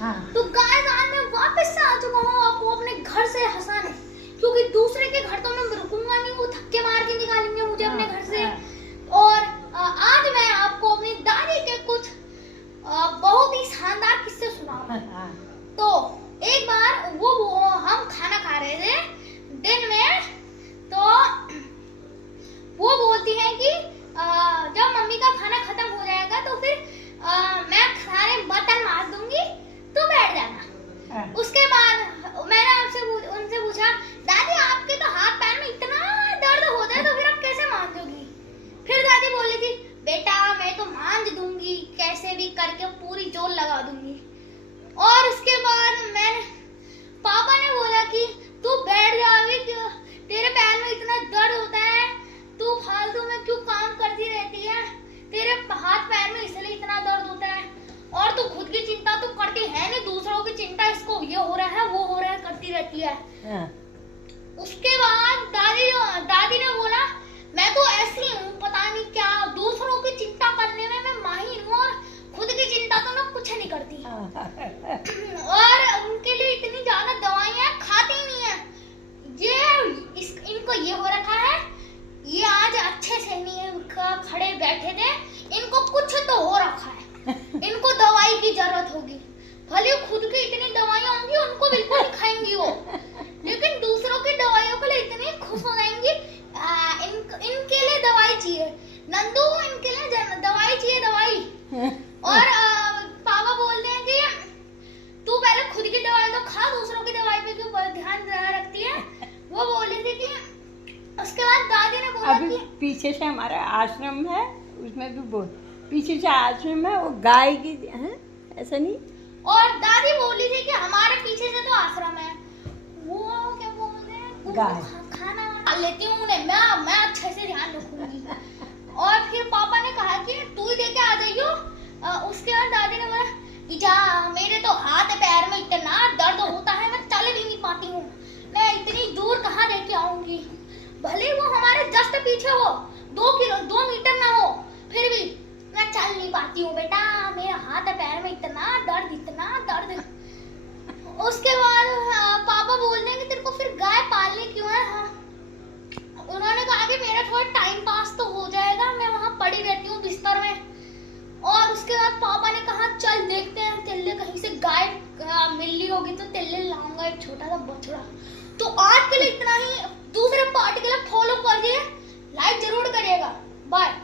हाँ। तो गाइस आज मैं वापस से आ चुका हूँ आपको अपने घर से हंसाने, क्योंकि दूसरे के घर तो मैं रुकूंगा नहीं, वो धक्के मार के निकालेंगे मुझे अपने घर से। और आज मैं आपको अपनी दादी के कुछ बहुत ही शानदार किस्से सुनाऊंगा। तो एक बार वो हम खाना खा रहे थे दिन में, तो वो बोलती है कि जब मम्मी का खाना खत्म हो जाएगा तो फिर मैं सारे बर्तन मार दूंगी, तो बैठ जाना। उसके बाद मैंने उनसे पूछा, दादी आपके तो हाथ पैर में इतना दर्द होता है, तो फिर आप कैसे मांजोगी? फिर दादी बोली थी, बेटा मैं तो मांज दूंगी, कैसे भी करके पूरी जोर लगा दूंगी। और उसके बाद पापा ने बोला कि तू बैठ जा, तेरे पैर में इतना दर्द होता है, तू फालतू में क्यों काम करती रहती है, तेरे हाथ पैर में इसलिए इतना दर्द होता है, और तू खुद की चिंता तो करती है नहीं, दूसरों की चिंता, इसको ये हो रहा है वो हो रहा है करती रहती है। उसके बाद दादी ने बोला, मैं तो ऐसी हूँ, पता नहीं क्या, दूसरों की चिंता करने में मैं माहिर हूँ, और खुद की चिंता तो मैं कुछ नहीं करती। और उनके लिए इतनी ज्यादा दवाइयाँ खाती नहीं है, इनको ये हो रखा है, ये आज अच्छे से नहीं खड़े बैठे थे, इनको कुछ तो हो रखा है, इनको दवाई की जरूरत होगी। भले खुद की इतनी दवाइयाँ होंगी, उनको बिल्कुल नहीं खाएंगी वो, लेकिन दूसरों की दवाइयों के लिए इतनी खुश हो जाएंगी। इनके लिए दवाई चाहिए, नंदू इनके लिए दवाई चाहिए, दवाई। और पापा बोलते हैं कि तू पहले खुद की दवाई तो खा, दूसरों की दवाई पे क्यों ध्यान रखती है। वो बोली थी कि उसके बाद दादी ने बोला कि पीछे से हमारा आश्रम है, उसमें भी बोल, पीछे से आश्रम है, वो गाय की है, ऐसा नहीं। और दादी बोली थी कि हमारे पीछे से तो आश्रम है, वो क्या बोलते हैं, गाय खाना लेती हूँ उन्हें, मैं अच्छे से ध्यान रखूंगी। और फिर पापा ने कहा कि तू ही देके आ जाइयो। उसके बाद दादी ने बोला कि जा, मेरे तो हाथ पैर में इतना दर्द होता है, मैं चल भी नहीं पाती हूँ, मैं इतनी दूर कहाँ लेके आऊंगी, भले वो हमारे जस्ट पीछे हो, 2 मीटर ना हो, फिर भी मैं चल नहीं पाती हूँ बेटा, मेरे हाथ पैर में इतना दर्द, इतना दर्द। उसके बाद पापा बोलते हैं कि तेरे को फिर गाय पालनी क्यों है। हाँ, उन्होंने कहा कि मेरा थोड़ा टाइम पास तो हो जाएगा, मैं वहाँ पड़ी रहती हूँ बिस्तर में। और उसके बाद पापा ने कहा चल देखते हैं, तिल्ले कहीं से गाय मिल ली होगी तो तिल्ले लाऊंगा, एक छोटा सा बछड़ा। तो आज के लिए इतना ही, दूसरे पार्ट के लिए फॉलो करिए, लाइक जरूर करिएगा, बाय।